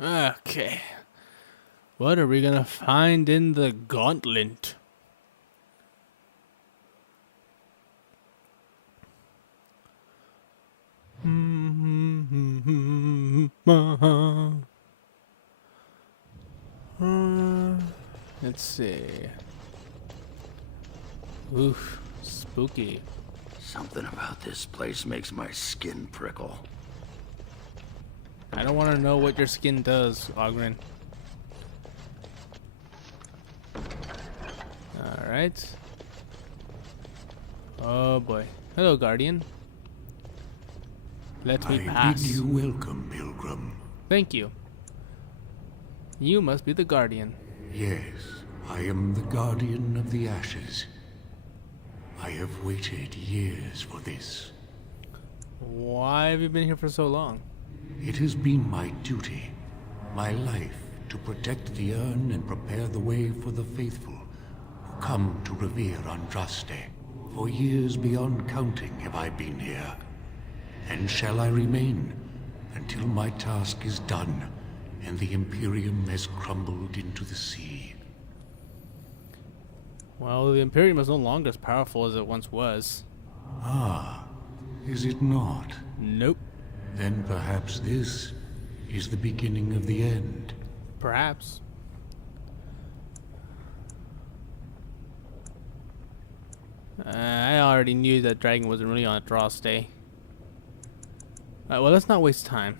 Okay. What are we gonna find in the gauntlet? Let's see. Oof, spooky. Something about this place makes my skin prickle. I don't want to know what your skin does, Ogren. Alright. Oh boy. Hello, Guardian. Let me pass. I bid you welcome, pilgrim. Thank you. You must be the Guardian. Yes, I am the guardian of the ashes. I have waited years for this. Why have you been here for so long? It has been my duty, my life, to protect the urn and prepare the way for the faithful who come to revere Andraste. For years beyond counting have I been here, and shall I remain until my task is done and the Imperium has crumbled into the sea. Well, the Imperium is no longer as powerful as it once was. Ah, is it not? Nope. Then perhaps this is the beginning of the end. Perhaps. I already knew that dragon wasn't really on a draw stay. Alright, well, let's not waste time.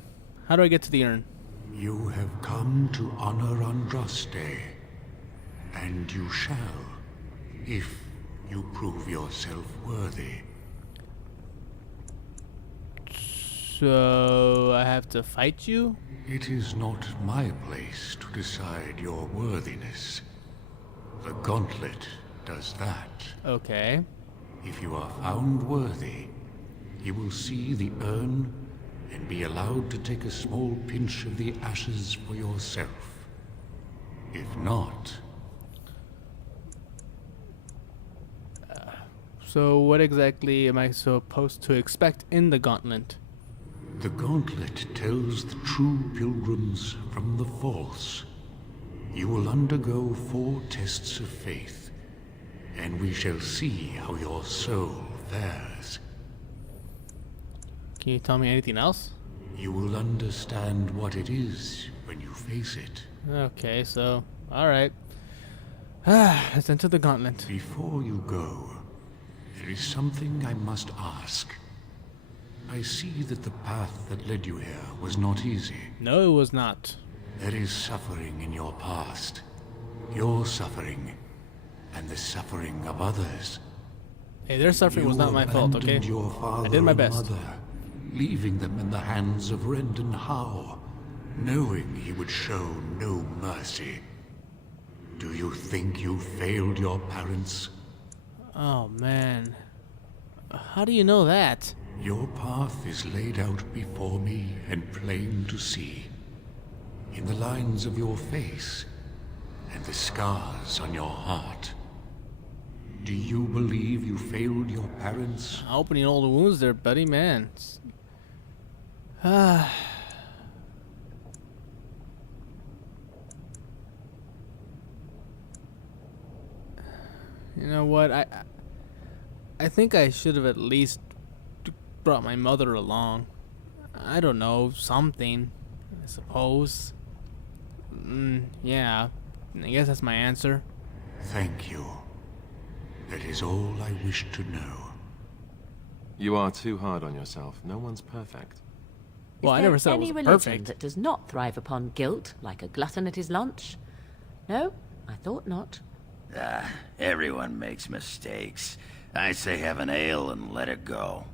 How do I get to the urn? You have come to honor Andraste, and you shall, if you prove yourself worthy. So, I have to fight you? It is not my place to decide your worthiness. The gauntlet does that. Okay. If you are found worthy, you will see the urn and be allowed to take a small pinch of the ashes for yourself. If not... So, what exactly am I supposed to expect in the gauntlet? The gauntlet tells the true pilgrims from the false. You will undergo 4 tests of faith, and we shall see how your soul fares. Can you tell me anything else? You will understand what it is when you face it. Okay, so, alright. Let's enter the gauntlet. Before you go, there is something I must ask. I see that the path that led you here was not easy. No, it was not. There is suffering in your past. Your suffering, and the suffering of others. Hey, their suffering was not my fault, okay? abandoned your father I did my and best. mother, leaving them in the hands of Rendon Howe, knowing he would show no mercy. Do you think you failed your parents? Oh, man. How do you know that? Your path is laid out before me and plain to see. In the lines of your face and the scars on your heart. Do you believe you failed your parents? Opening all the wounds there, buddy, man. You know what? I think I should have at least brought my mother along. I don't know, something, I suppose. Yeah, I guess that's my answer. Thank you. That is all I wish to know. You are too hard on yourself. No one's perfect. Well, I never said it was any religion perfect. that does not thrive upon guilt, like a glutton at his lunch? No, I thought not. Everyone makes mistakes. I say have an ale and let it go.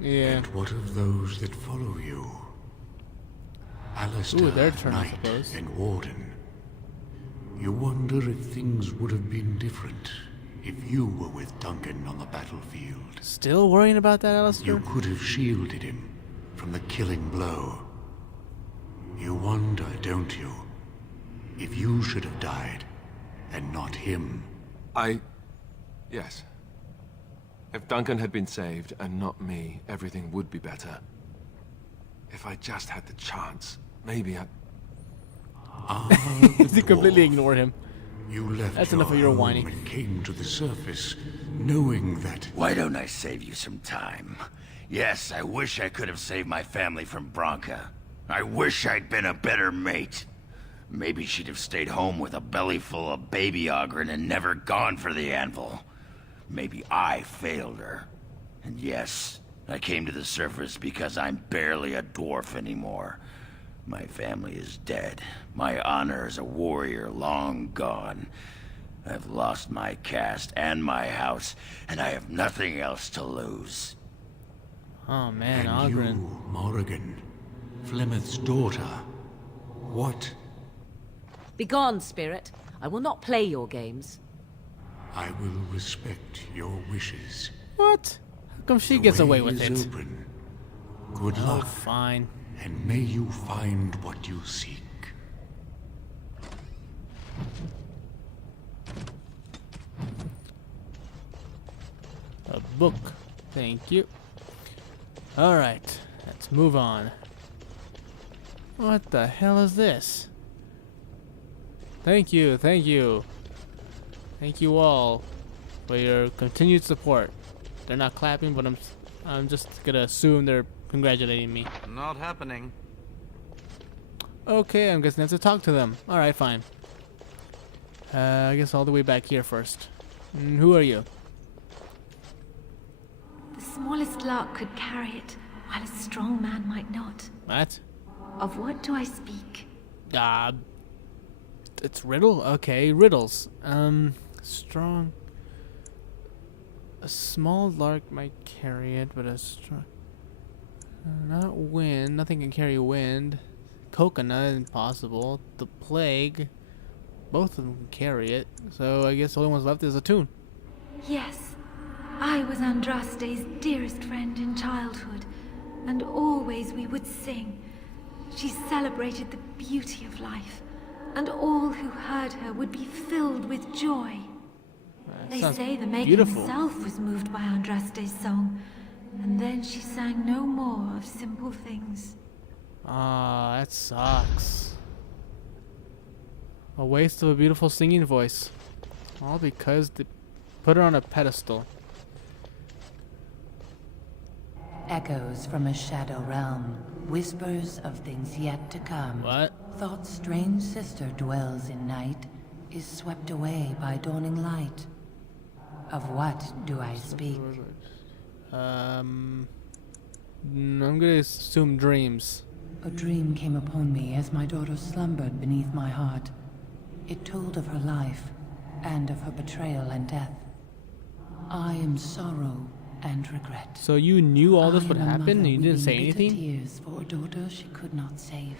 Yeah. And what of those that follow you? Alistair, Ooh, their turn, I Knight, suppose. and Warden. You wonder if things would have been different if you were with Duncan on the battlefield. Still worrying about that, Alistair? You could have shielded him from the killing blow. You wonder, don't you, if you should have died and not him? Yes. If Duncan had been saved and not me, everything would be better. If I just had the chance, maybe I... He completely ignored him. You left That's your enough of your home whining. and came to the surface, knowing that Why don't I save you some time? Yes, I wish I could have saved my family from Bronca. I wish I'd been a better mate. Maybe she'd have stayed home with a belly full of baby Ogren and never gone for the anvil. Maybe I failed her. And yes, I came to the surface because I'm barely a dwarf anymore. My family is dead. My honor as a warrior long gone. I've lost my caste and my house, and I have nothing else to lose. Oh man, and Ogren. you, Morrigan, Flemeth's daughter. What? Begone, spirit. I will not play your games. I will respect your wishes. What? How come she The gets away way with is it? open. Good Oh, luck, fine. and may you find what you seek. A book. Thank you. Alright, let's move on. What the hell is this? Thank you, thank you. Thank you all for your continued support. They're not clapping, but I'm just gonna assume they're congratulating me. Not happening. Okay, I'm guessing I have to talk to them. Alright, fine. I guess all the way back here first. Who are you? The smallest lark could carry it, while a strong man might not. What? Of what do I speak? It's riddle? Okay, riddles. Strong. A small lark might carry it, but a strong... not wind. Nothing can carry wind. Coconut, impossible. The plague. Both of them can carry it. So I guess the only one's left is a tune. Yes, I was Andraste's dearest friend in childhood, and always we would sing. She celebrated the beauty of life, and all who heard her would be filled with joy. They Sounds say the maiden beautiful. herself was moved by Andraste's song, and then she sang no more of simple things. Ah, that sucks. A waste of a beautiful singing voice. All because they put her on a pedestal. Echoes from a shadow realm, whispers of things yet to come. What? Thought's strange sister dwells in night, is swept away by dawning light. Of what do I speak? I'm gonna assume dreams. A dream came upon me as my daughter slumbered beneath my heart. It told of her life, and of her betrayal and death. I am sorrow and regret. So you knew all this I would am a happen and mother you didn't say weeping bitter anything? tears for a daughter she could not save.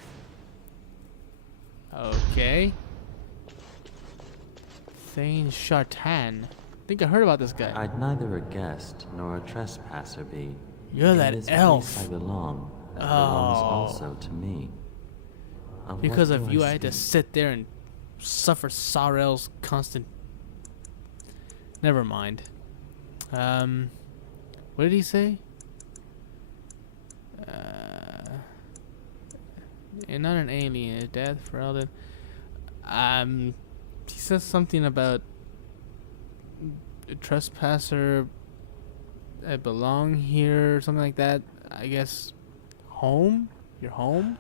Okay. Thane Shartan. I think I heard about this guy. I'd neither a guest nor a trespasser be. You're In that this elf. place I belong, that belongs also to me. Of what Because do of you, I had to speak? sit there and suffer Sorrel's constant... Never mind. What did he say? You're not an alien. A death for Elden. He says something about a trespasser. I belong here, something like that. I guess home? Your home?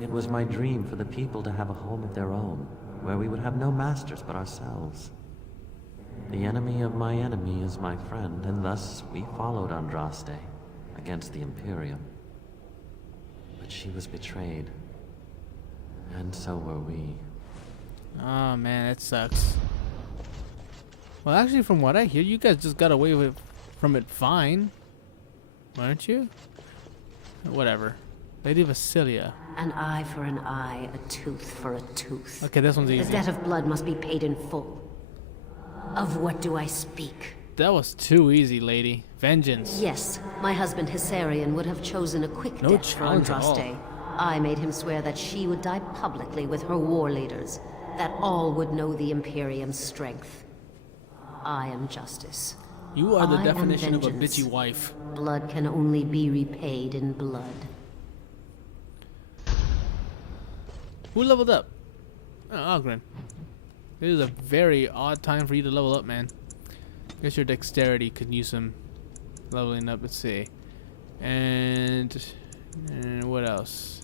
It was my dream for the people to have a home of their own, where we would have no masters but ourselves. The enemy of my enemy is my friend, and thus we followed Andraste against the Imperium. But she was betrayed, and so were we. Oh man, that sucks. Well, actually, from what I hear, you guys just got away from it fine, weren't you? Whatever. Lady Vasilia. An eye for an eye, a tooth for a tooth. Okay, this one's The easy. debt of blood must be paid in full. Of what do I speak? That was too easy, lady. Vengeance. Yes, my husband Hysarian would have chosen a quick No death for challenge at all. Andraste. I made him swear that she would die publicly with her war leaders, that all would know the Imperium's strength. I am justice. You are the I am definition of a vengeance. bitchy wife. Blood can only be repaid in blood. Who leveled up? Oh, Ogren. This is a very odd time for you to level up, man. Guess your dexterity could use some leveling up. Let's see. And what else?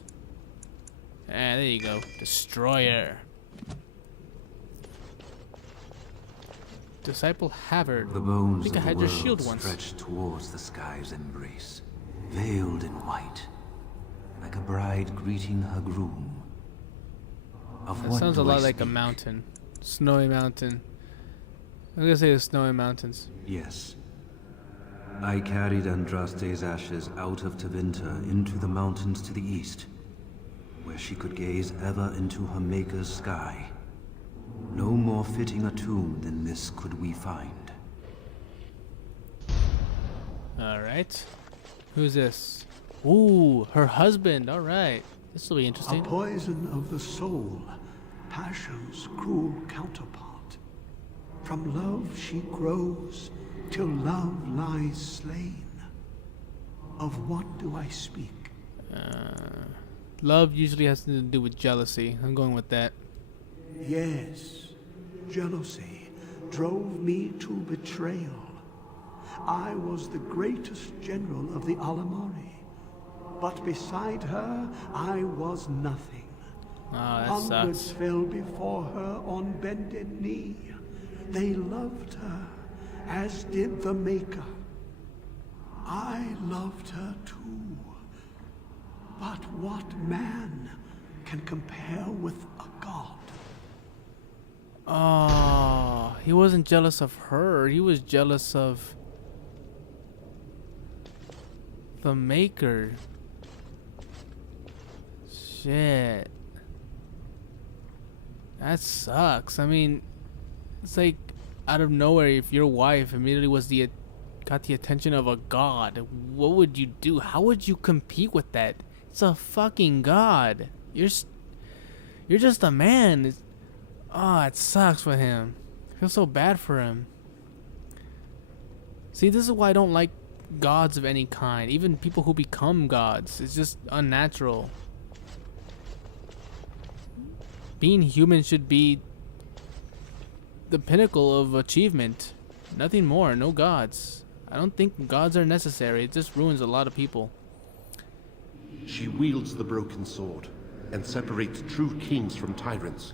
Ah, there you go. Destroyer. Disciple Havard. The bones I think I of the had your world shield once. stretched towards the sky's embrace, veiled in white, like a bride greeting her groom. Of That what sounds do a lot I like a speak? mountain. Snowy mountain. I'm gonna say the snowy mountains. Yes. I carried Andraste's ashes out of Tevinter into the mountains to the east, where she could gaze ever into her Maker's sky. No more fitting a tomb than this could we find. Alright. Who's this? Ooh, her husband. Alright. This will be A interesting. poison of the soul, passion's cruel counterpart. From love she grows, till love lies slain. Of what do I speak? Love usually has to do with jealousy. I'm going with that. Yes, jealousy drove me to betrayal. I was the greatest general of the Alamari, but beside her I was nothing. Oh, that Hundreds sucks. fell before her on bended knee. They loved her, as did the Maker. I loved her too. But what man can compare with a god? Oh, he wasn't jealous of her. He was jealous of the Maker. Shit. That sucks. I mean, it's like out of nowhere. If your wife immediately got the attention of a god, what would you do? How would you compete with that? It's a fucking god. You're just a man. Oh, it sucks for him. I feel so bad for him. See, this is why I don't like gods of any kind. Even people who become gods. It's just unnatural. Being human should be the pinnacle of achievement. Nothing more. No gods. I don't think gods are necessary. It just ruins a lot of people. She wields the broken sword and separates true kings from tyrants.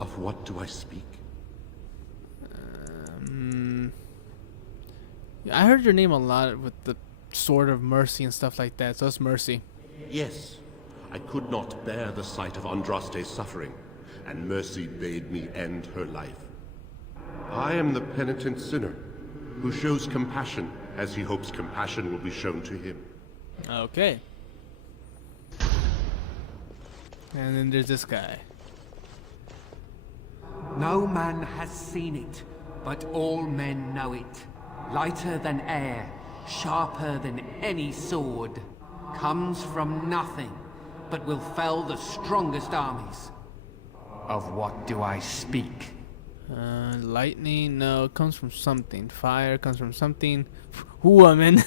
Of what do I speak? I heard your name a lot with the sword of mercy and stuff like that, so it's Mercy. Yes, I could not bear the sight of Andraste's suffering, and Mercy bade me end her life. I am the penitent sinner, who shows compassion as he hopes compassion will be shown to him. Okay. And then there's this guy. No man has seen it, but all men know it. Lighter than air, sharper than any sword. Comes from nothing, but will fell the strongest armies. Of what do I speak? Lightning, no, it comes from something. Fire comes from something. Woman.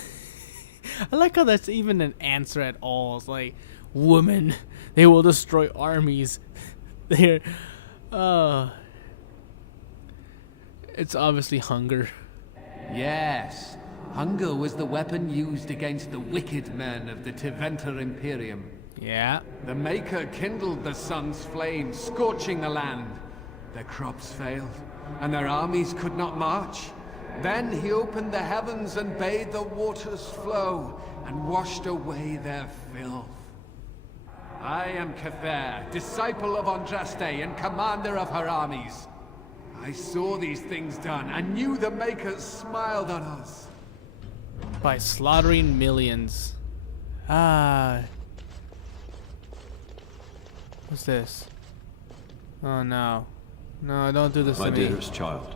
I like how that's even an answer at all. It's like, woman, they will destroy armies. They're, it's obviously hunger. Yes, hunger was the weapon used against the wicked men of the Tevinter Imperium. Yeah. The Maker kindled the sun's flame, scorching the land. Their crops failed, and their armies could not march. Then he opened the heavens and bade the waters flow, and washed away their filth. I am Kefir, disciple of Andraste and commander of her armies. I saw these things done, and knew the Makers smiled on us. By slaughtering millions. Ah. What's this? Oh no. No, don't do this My to me. dearest child.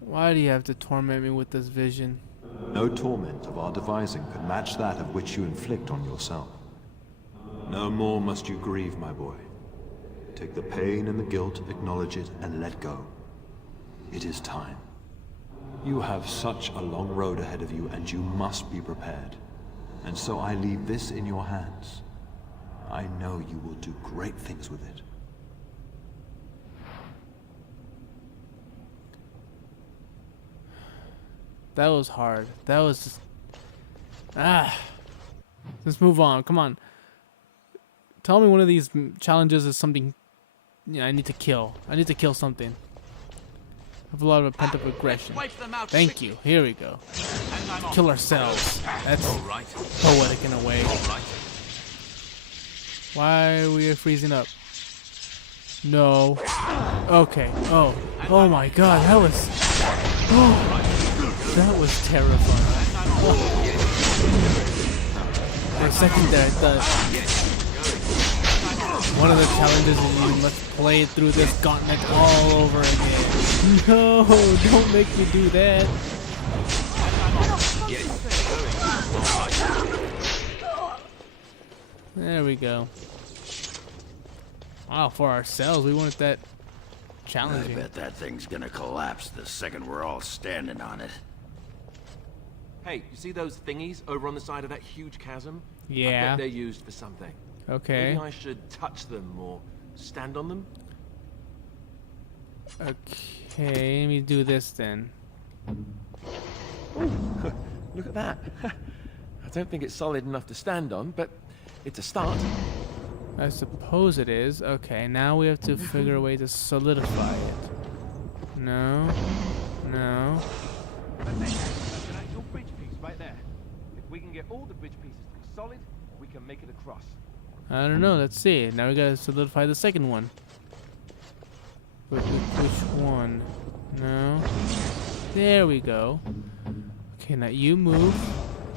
Why do you have to torment me with this vision? No torment of our devising could match that of which you inflict on yourself. No more must you grieve, my boy. Take the pain and the guilt, acknowledge it, and let go. It is time. You have such a long road ahead of you, and you must be prepared. And so I leave this in your hands. I know you will do great things with it. That was hard. That was just... Let's move on. Come on. Tell me one of these challenges is something... Yeah, I need to kill. I need to kill something. I have a lot of pent-up aggression. Thank you. Here we go. Kill ourselves. That's poetic in a way. Why are we freezing up? No. Okay. Oh. Oh my god. That was... Oh. That was terrifying. Oh. For a second there, I thought... One of the challenges is you must play through this gauntlet all over again. No, don't make me do that. There we go. Wow, for ourselves, we wanted that challenging. I bet that thing's gonna collapse the second we're all standing on it. Hey, you see those thingies over on the side of that huge chasm? Yeah. I bet they're used for something. Okay. Maybe I should touch them or stand on them? Okay, let me do this then. Look at that. I don't think it's solid enough to stand on, but it's a start. I suppose it is. Okay, now we have to figure a way to solidify it. No. No. There's an actual bridge piece right there. If we can get all the bridge pieces to be solid, we can make it across. I don't know. Let's see. Now we gotta solidify the second one. But which one? No. There we go. Okay, now you move.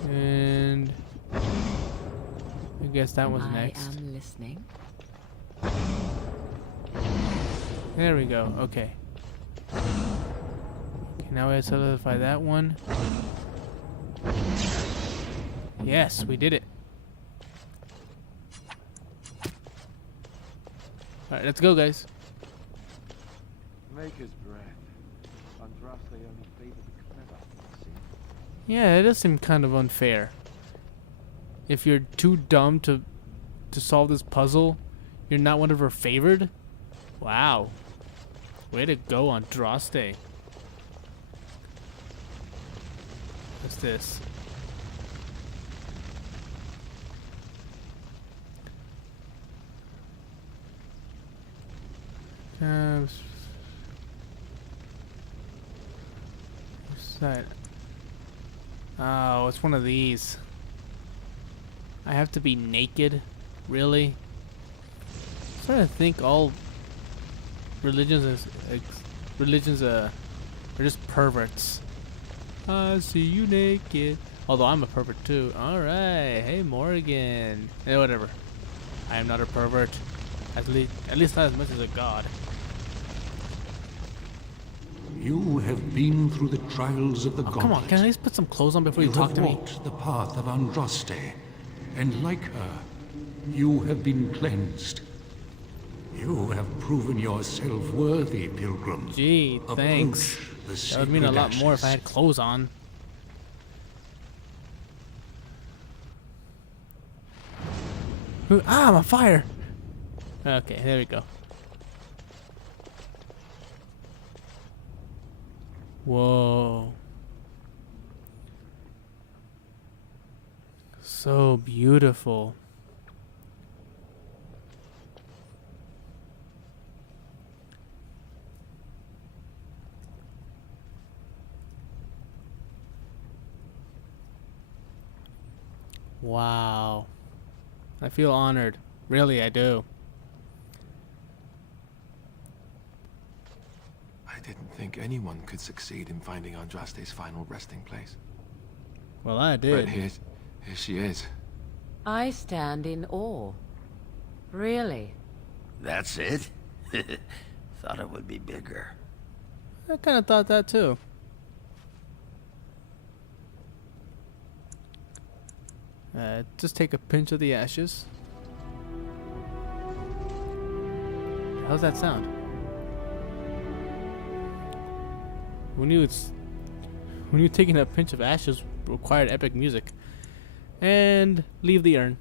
And... I guess that was next. I am listening. There we go. Okay. Okay, now we have to solidify that one. Yes, we did it. Alright, let's go, guys. Maker's breath. Andraste only favored the clever. See? Yeah, it does seem kind of unfair. If you're too dumb to solve this puzzle, you're not one of her favored? Wow. Way to go, Andraste. What's this? Side. Oh, it's one of these. I have to be naked? Really? I'm starting to think all religions are just perverts. I see you naked. Although I'm a pervert too. Alright, hey Morgan. Eh, whatever. I am not a pervert. At least not as much as a god. You have been through the trials of the gauntlet. Come on, can I at least put some clothes on before you talk to me? You have walked the path of Andraste, and like her, you have been cleansed. You have proven yourself worthy, pilgrim. Gee, thanks. That would mean a lot more if I had clothes on. Ah, I'm on fire! Okay, there we go. Whoa. So beautiful. Wow. I feel honored. Really, I do. I didn't think anyone could succeed in finding Andraste's final resting place. Well, I did. But here she is. I stand in awe. Really? That's it? Thought it would be bigger. I kind of thought that too. Just take a pinch of the ashes. How's that sound? Who knew it's When you're taking a pinch of ashes, required epic music. And leave the urn.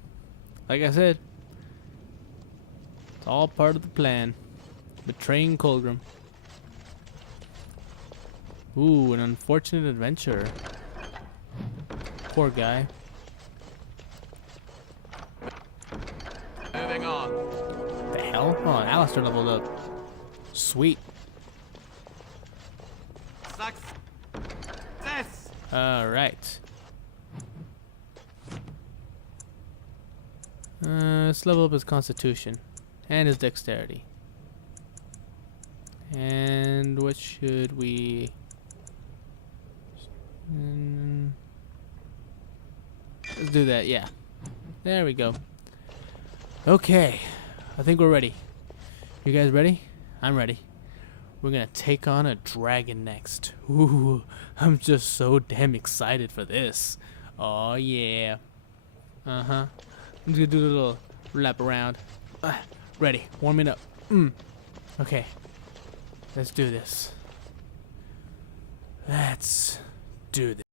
Like I said, it's all part of the plan. Betraying Colgrim. Ooh, an unfortunate adventure. Poor guy. Moving on. The hell? Oh, Alistair leveled up. Sweet. Success. Alright. Let's level up his constitution. And his dexterity. And what should we... let's do that, yeah. There we go. Okay. I think we're ready. You guys ready? I'm ready. We're gonna take on a dragon next. Ooh, I'm just so damn excited for this. Oh yeah. Uh-huh. I'm just gonna do a little lap around. Ready. Warming up. Okay. Let's do this. Let's do this.